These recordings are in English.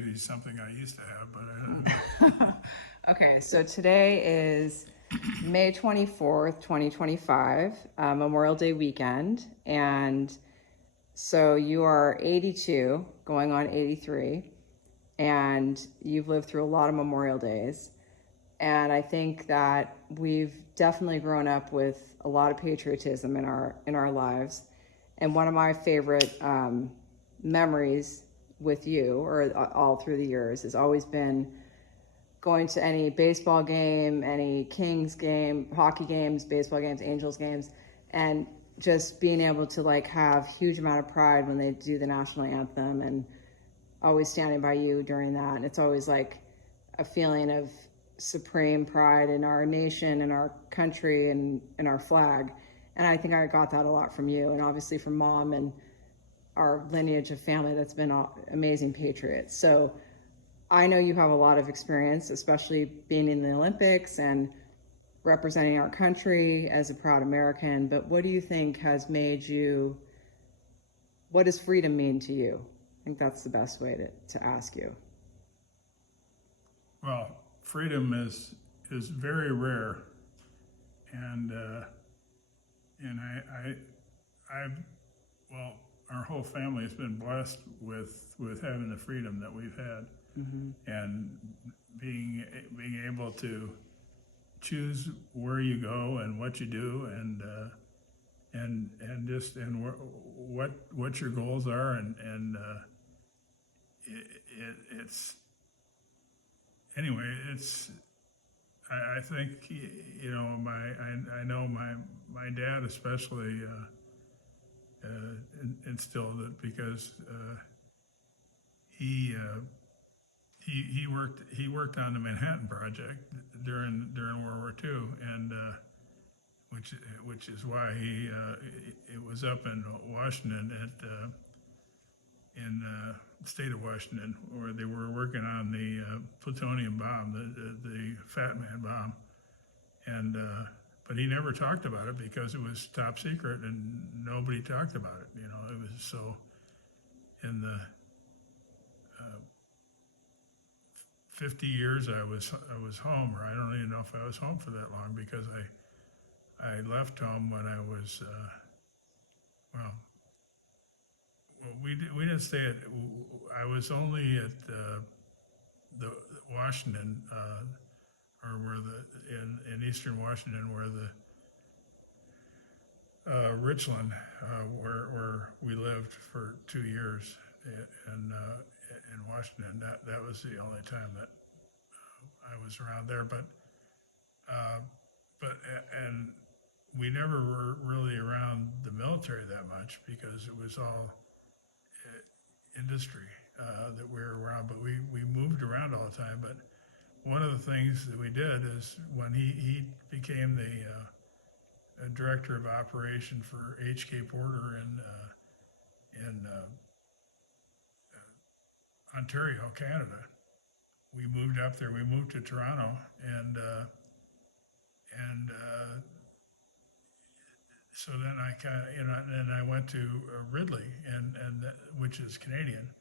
immunity is something I used to have, but I don't know. Okay, so today is May 24th, 2025, Memorial Day weekend. And so you are 82, going on 83, and you've lived through a lot of Memorial Days. And I think that we've definitely grown up with a lot of patriotism in our lives. And one of my favorite memories with you, or all through the years, has always been going to any baseball game, any Kings game, hockey games, baseball games, Angels games, and just being able to like have huge amount of pride when they do the national anthem, and always standing by you during that. And it's always like a feeling of supreme pride in our nation and our country and our flag. And I think I got that a lot from you, and obviously from Mom and our lineage of family that's been amazing patriots. So I know you have a lot of experience, especially being in the Olympics and representing our country as a proud American. But what do you think has made you, what does freedom mean to you? I think that's the best way to ask you. Well, freedom is very rare, and well, our whole family has been blessed with having the freedom that we've had, and being able to choose where you go and what you do, and what your goals are, and it's anyway. I think I know my dad especially instilled it, because he worked on the Manhattan Project during World War II, and which is why it was up in Washington in the state of Washington, where they were working on the plutonium bomb, the Fat Man bomb, and but he never talked about it because it was top secret and nobody talked about it. It was so in the 50 years I was home, or I don't even know if I was home for that long, because I left home when I was well. We didn't stay at. I was only at the Washington, or where in Eastern Washington, where the Richland, where we lived for 2 years in Washington. That was the only time that I was around there. But and we never were really around the military that much, because it was all industry that we were around. But we moved around all the time. But one of the things that we did is, when he became the director of operation for HK Porter in Ontario, Canada, we moved up there. We moved to Toronto, and so then I kind of, and I went to Ridley, and which is Canadian,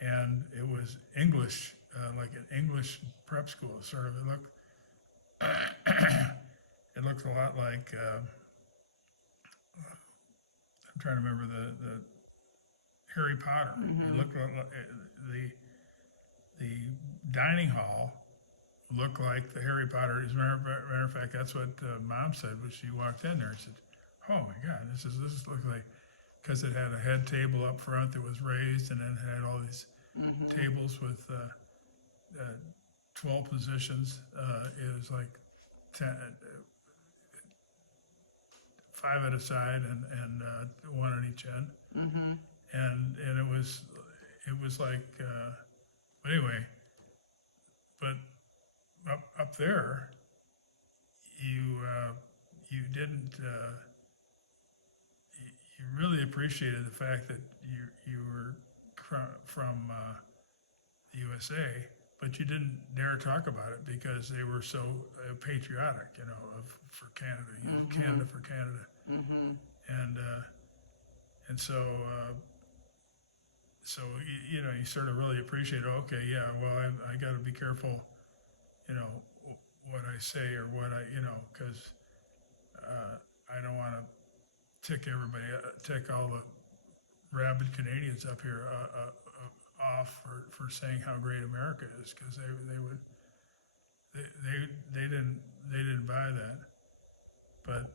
and it was English, like an English prep school, sort of. It looked a lot like, I'm trying to remember the Harry Potter. It looked like the dining hall looked like the Harry Potter. As a matter of fact, that's what Mom said when she walked in there. She said, "Oh my God, this looks like," because it had a head table up front that was raised, and then it had all these tables with 12 positions. It was like 10, 5 at a side, and 1 on each end, and it was like, but anyway, but up there, you didn't. You really appreciated the fact that you were from the USA, but you didn't dare talk about it, because they were so patriotic, for Canada, Canada for Canada, and so so you know, you sort of really appreciate, okay, yeah, well, I got to be careful, you know, what I say or what I, you know, because I don't want to tick all the rabid Canadians up here off for saying how great America is, because they didn't buy that. But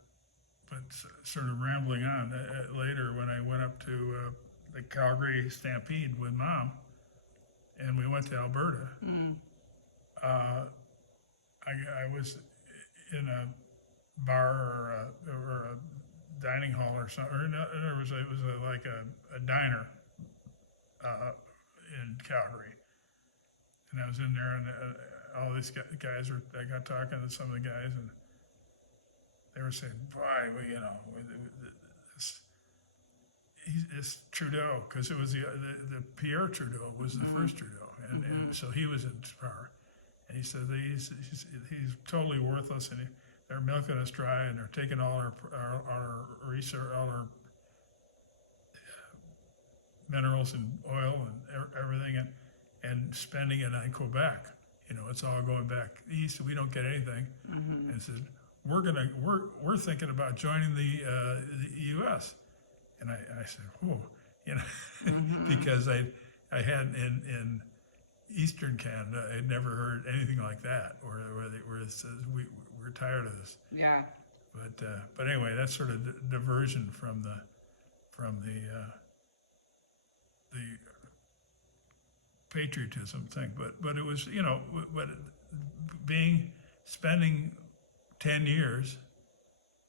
sort of rambling on, later when I went up to the Calgary Stampede with Mom, and we went to Alberta, uh, I was in a bar or a dining hall or something, or no, it was like a diner in Calgary, and I was in there, and all these guys were. I got talking to some of the guys, and they were saying, "Boy, well, you know, it's Trudeau, because it was the Pierre Trudeau was the first Trudeau, and so he was in power, and he said he's totally worthless, and they're milking us dry, and they're taking all our research, all our minerals and oil and everything, and spending it on Quebec. You know, it's all going back east, and we don't get anything." And said, we're thinking about joining the U.S. And I said, whoa, you know, because I had in Eastern Canada, I'd never heard anything like that, where it says we're tired of this. Yeah. But anyway, that's sort of diversion from the patriotism thing. But it was, you know, but spending 10 years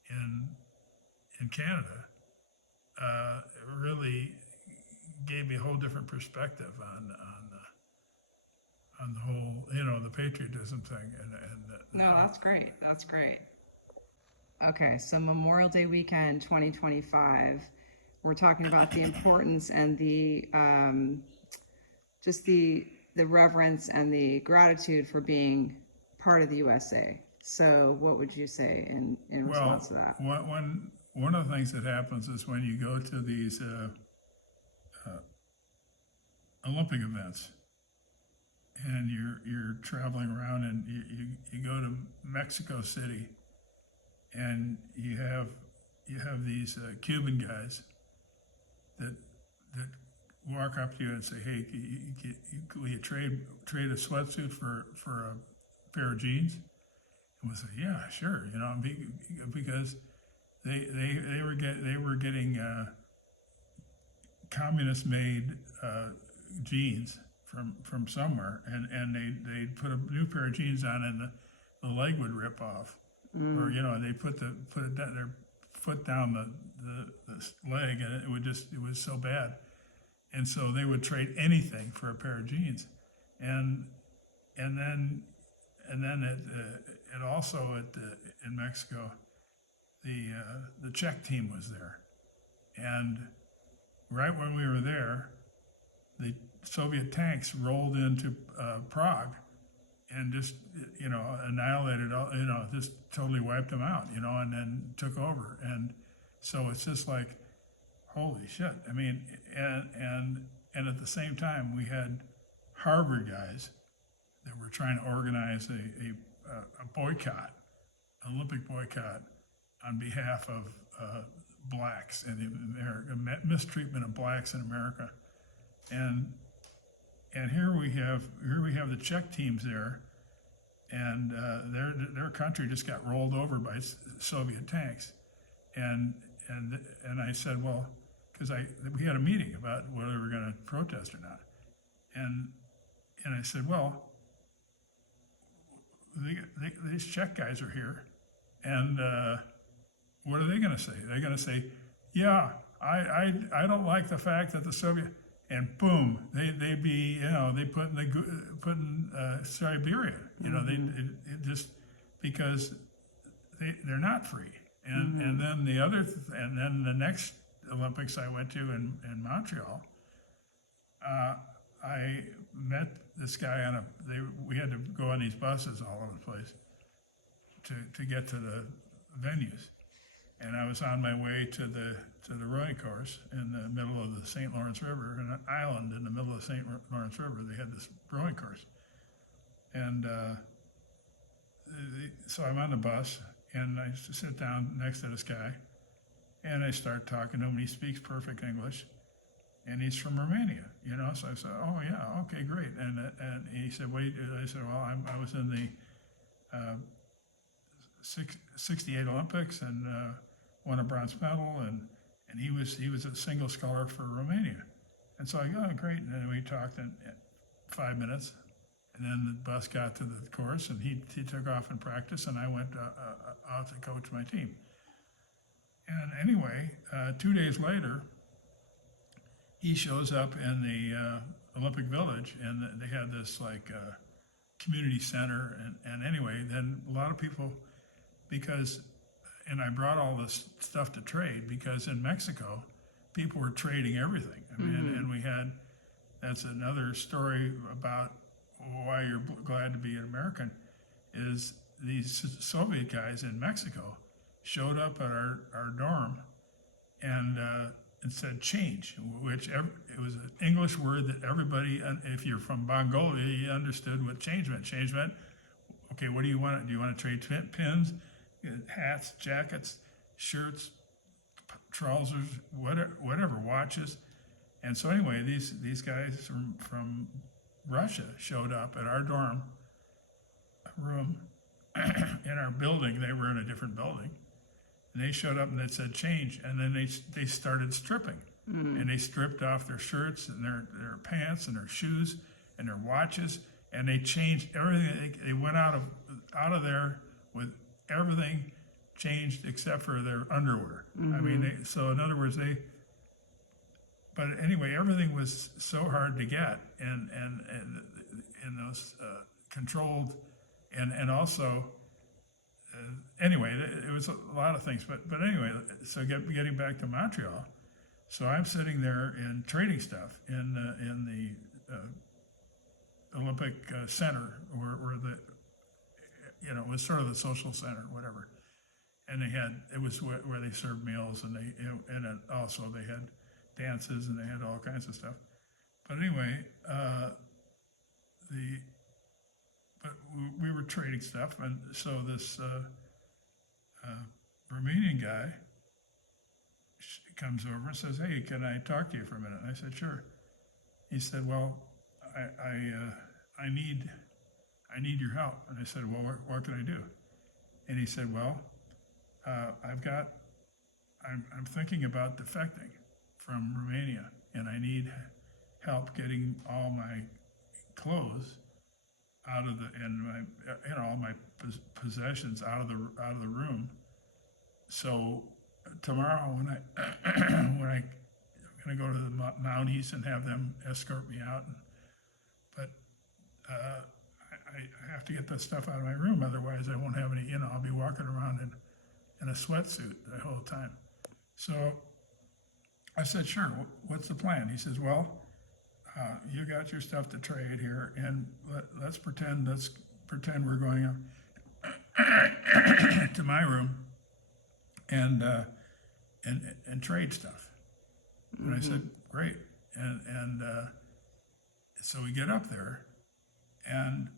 in Canada really gave me a whole different perspective on the whole, you know, the patriotism thing. No, that's great. That's great. Okay, so Memorial Day weekend 2025, we're talking about the importance and the just the reverence and the gratitude for being part of the USA. So what would you say in response to that? One of the things that happens is when you go to these Olympic events, and you're traveling around, and you go to Mexico City, and you have these Cuban guys that walk up to you and say, "Hey, will you trade a sweatsuit for a pair of jeans?" And we'll say, "Yeah, sure." You know, because they were getting communist made jeans from somewhere, and they put a new pair of jeans on, and the leg would rip off, or you know, they put their foot down the leg, and it was so bad, and so they would trade anything for a pair of jeans, and then it also in Mexico, the Czech team was there, and right when we were there, the Soviet tanks rolled into Prague and just, you know, annihilated all, you know, just totally wiped them out, you know, and then took over. And so it's just like, holy shit. I mean, and at the same time, we had Harvard guys that were trying to organize a boycott, Olympic boycott, on behalf of blacks in America, mistreatment of blacks in America. And here we have the Czech teams there, and their country just got rolled over by Soviet tanks, and I said, well, because we had a meeting about whether we were going to protest or not, and I said, well, these Czech guys are here, and what are they going to say? They're going to say, yeah, I don't like the fact that the Soviet. And boom, they put in Siberia, you know, it just because they're not free. And then and then the next Olympics I went to in Montreal, I met this guy we had to go on these buses all over the place to get to the venues, and I was on my way to the rowing course in the middle of the St. Lawrence River, an island in the middle of the St. Lawrence River. They had this rowing course, and so I'm on the bus, and I sit down next to this guy, and I start talking to him. He speaks perfect English, and he's from Romania, So I said, "Oh yeah, okay, great." And he said, "Wait," I said, "Well, I was in the 68 Olympics and won a bronze medal, and he was a single sculler for Romania." And so I go, "Oh, great." And then we talked in 5 minutes, and then the bus got to the course, and he took off in practice, and I went out to coach my team. And anyway, 2 days later, he shows up in the Olympic Village, and they had this like community center. And anyway, then a lot of people, and I brought all this stuff to trade because in Mexico, people were trading everything. I mean, and we had, that's another story about why you're glad to be an American, is these Soviet guys in Mexico showed up at our dorm and said change, which it was an English word that everybody, if you're from Mongolia, you understood what change meant. Change meant, okay, what do you want? Do you want to trade pins, hats, jackets, shirts, trousers, whatever, watches? And so anyway, these guys from Russia showed up at our dorm room in our building. They were in a different building. And they showed up and they said change, and then they started stripping, and they stripped off their shirts and their pants and their shoes and their watches, and they changed everything. They went out of there with everything changed except for their underwear. I mean, so in other words, but anyway, everything was so hard to get, and those controlled, and also. Anyway, it was a lot of things, but anyway, so getting back to Montreal, so I'm sitting there in trading stuff in the Olympic Center, where it was sort of the social center, whatever, and it was where they served meals, and then also they had dances and they had all kinds of stuff. But anyway, but we were trading stuff, and so this Romanian guy comes over and says, "Hey, can I talk to you for a minute?" And I said, "Sure." He said, "Well, I need your help." And I said, "Well, what can I do?" And he said, "Well, I'm thinking about defecting from Romania, and I need help getting all my clothes out of all my possessions out of the room. So tomorrow when I'm going to go to the Mounties and have them escort me out, but I have to get that stuff out of my room, otherwise I won't have any. I'll be walking around in a sweatsuit the whole time." So I said, "Sure. What's the plan?" He says, "Well, you got your stuff to trade here, and let's pretend we're going up to my room and trade stuff." And I said, "Great." And so we get up there, and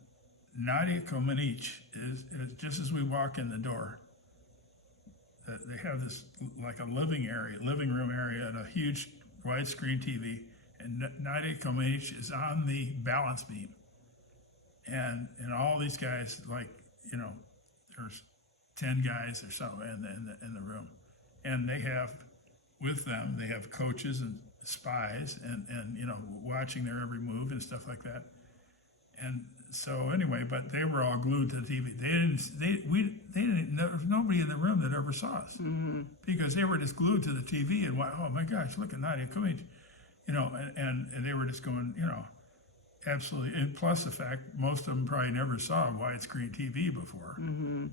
Nadia Comaneci is just as we walk in the door. They have this like a living room area, and a huge widescreen TV. And Nadia Comaneci is on the balance beam, and all these guys, there's 10 guys or so in the room, and they have coaches and spies and watching their every move and stuff like that. And so anyway, but they were all glued to the TV. There was nobody in the room that ever saw us because they were just glued to the TV and oh my gosh, look at Nadia Comaneci. And they were just going, absolutely. And plus the fact most of them probably never saw widescreen TV before, and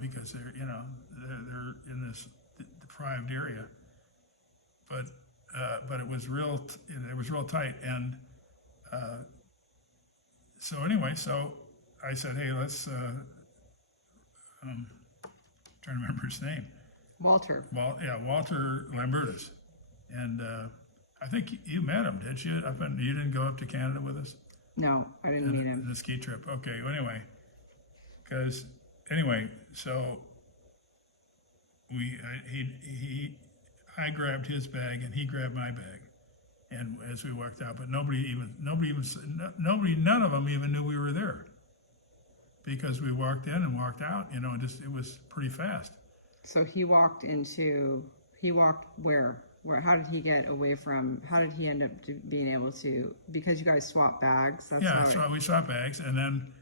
because they're in this deprived area. But it was real tight, and so anyway, so I said, "Hey, let's trying to remember his name." Walter. Walter Lambertus. And I think you met him, didn't you? You didn't go up to Canada with us? No, I didn't meet him. The ski trip. Okay, well, so I grabbed his bag and he grabbed my bag, and as we walked out, but none of them even knew we were there, because we walked in and walked out. It was pretty fast. So he walked where? How did he get away from? How did he end up being able to? Because you guys swapped bags. We swapped bags, and then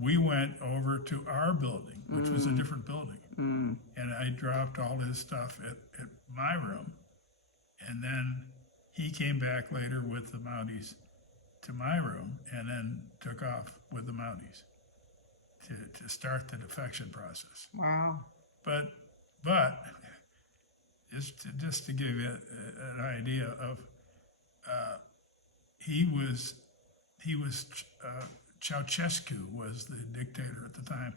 we went over to our building, which was a different building, and I dropped all his stuff at my room, and then he came back later with the Mounties to my room, and then took off with the Mounties to start the defection process. Wow. But just to give you an idea of, Ceausescu was the dictator at the time,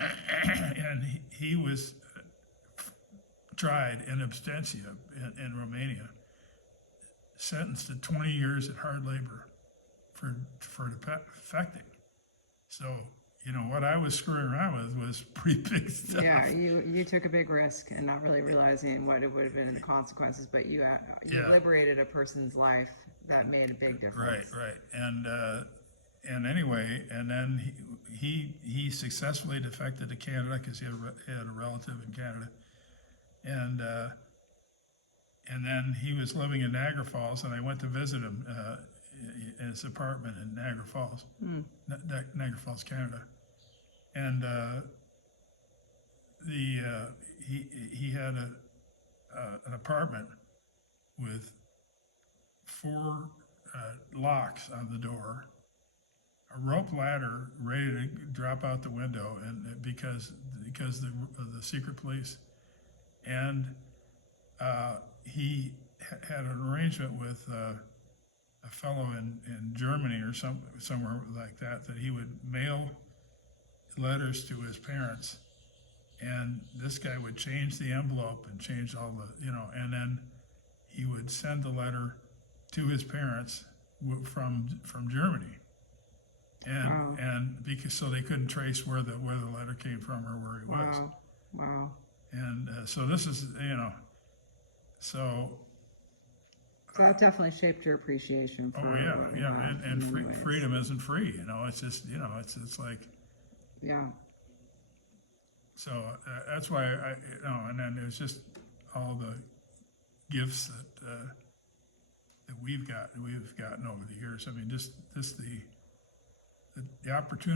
and he was tried in absentia in Romania, sentenced to 20 years at hard labor for defecting. So, what I was screwing around with was pretty big stuff. Yeah, you took a big risk and not really realizing what it would have been in the consequences, but you liberated a person's life that made a big difference. Right. And anyway, and then he successfully defected to Canada because he had a relative in Canada, and then he was living in Niagara Falls, and I went to visit him in his apartment in Niagara Falls, Niagara Falls, Canada. And he had an apartment with 4 locks on the door, a rope ladder ready to drop out the window, and because of the secret police, and he had an arrangement with a fellow in Germany or somewhere like that he would mail letters to his parents, and this guy would change the envelope and change all the, and then he would send the letter to his parents from Germany, and because so they couldn't trace where the letter came from or where he was. Wow. And so this is, so that definitely shaped your appreciation for and freedom isn't free. It's just, it's like. Yeah. So that's why and then there's just all the gifts that we've gotten over the years. I mean, just the opportunity